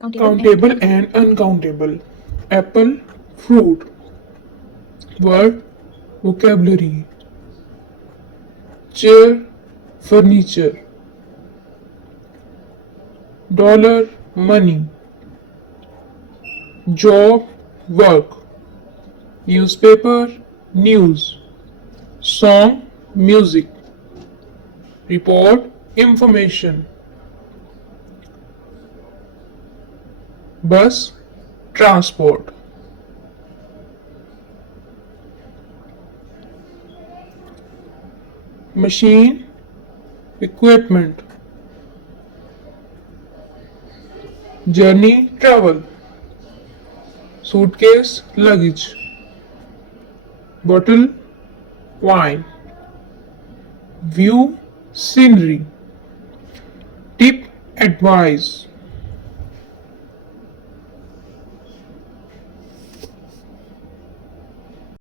Countable and uncountable. Apple, fruit. Word, vocabulary. Chair, furniture. Dollar, money. Job, work. Newspaper, news. Song, music. Report, information. Bus, transport. Machine, equipment. Journey, travel. Suitcase, luggage. Bottle, wine. View, scenery. Tip, advice.